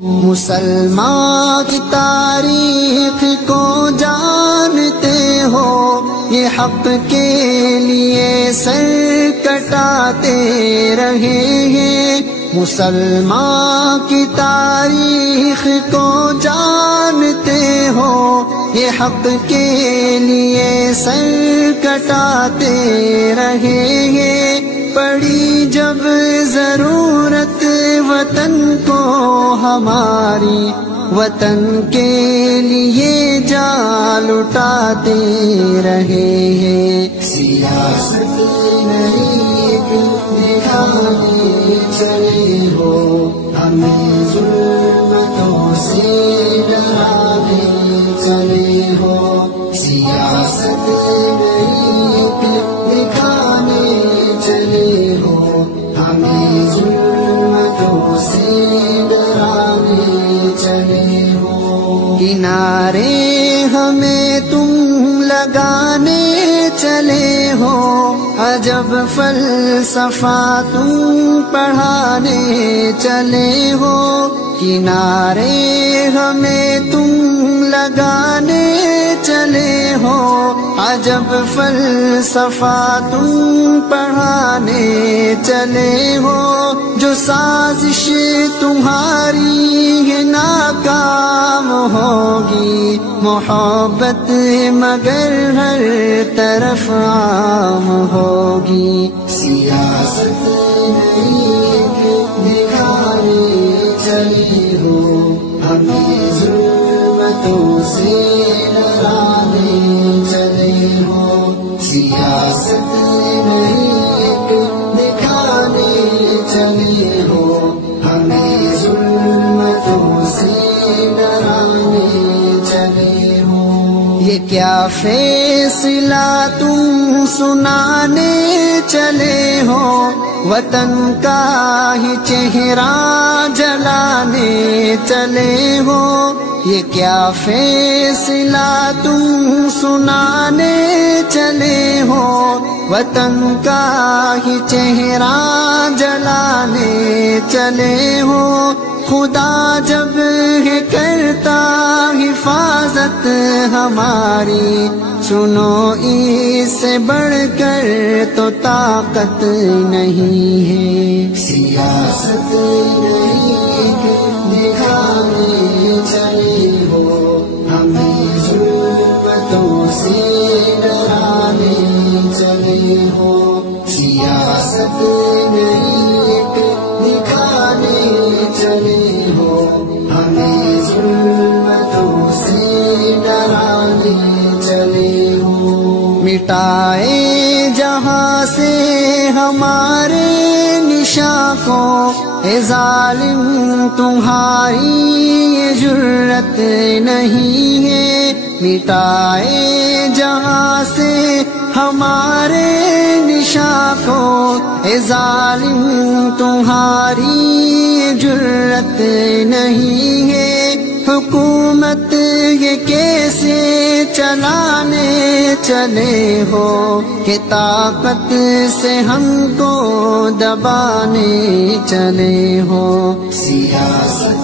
مسلمان کی تاریخ کو جانتے ہو، یہ حق کے لیے سر کٹاتے رہے ہیں۔ مسلمان کی تاریخ کو جانتے ہو، یہ حق کے لیے سر کٹاتے رہے ہیں۔ پڑی جب ضرورت وطن کو ہماری، وطن کے لیے جان لٹاتے رہے ہیں۔ سیاست نہیں دکھانے چلے ہو، ہمیں ظلمتوں سے ڈرانے چلے ہو۔ سیاست نہیں دکھانے چلے ہو، ہمیں ظلمتوں سے ڈرانے چلے ہو۔ کنارے ہمیں تم لگانے چلے ہو، عجب فلسفہ تم پڑھانے چلے ہو۔ کنارے ہمیں تم لگانے چلے ہو، عجب فلسفہ تم پڑھانے چلے ہو۔ جو سازش تمہاری ہے ناکام ہوگی، محبت مگر ہر طرف عام ہوگی۔ سیاست نہیں دکھانے چلے ہو، ہمیں ظلمتوں سے ڈرانے چلے ہو۔ سیاست نہیں دکھانے چلے ہو، ہمیں ظلمتوں سے ڈرانے چلے ہو۔ یہ کیا فیصلہ تم سنانے چلے ہو، وطن کا ہی چہرہ جلانے چلے ہو۔ یہ کیا فیصلہ تم سنانے چلے ہو، وطن کا ہی چہرہ جلانے چلے ہو۔ خدا جب ہے کرتا حفاظت ہماری، سنو اس سے بڑھ کر تو طاقت نہیں ہے۔ سیاست نہیں دکھانے چلے ہو، ہمیں ظلمتوں سے ڈرانے چلے ہو۔ سیاست نہیں دکھانے چلے ہو، ہمیں ظلمتوں سے ڈرانے چلے ہو۔ مٹائے جہاں سے ہمارے نشاں کو، اے ظالم تمہاری یہ جرت نہیں ہے۔ مٹائے جہاں سے ہمارے نشاں کو، اے ظالم تمہاری یہ جرت نہیں ہے۔ حکومت یہ کیسے چلانے چلے ہو، کہ طاقت سے ہم کو دبانے چلے ہو۔ سیاست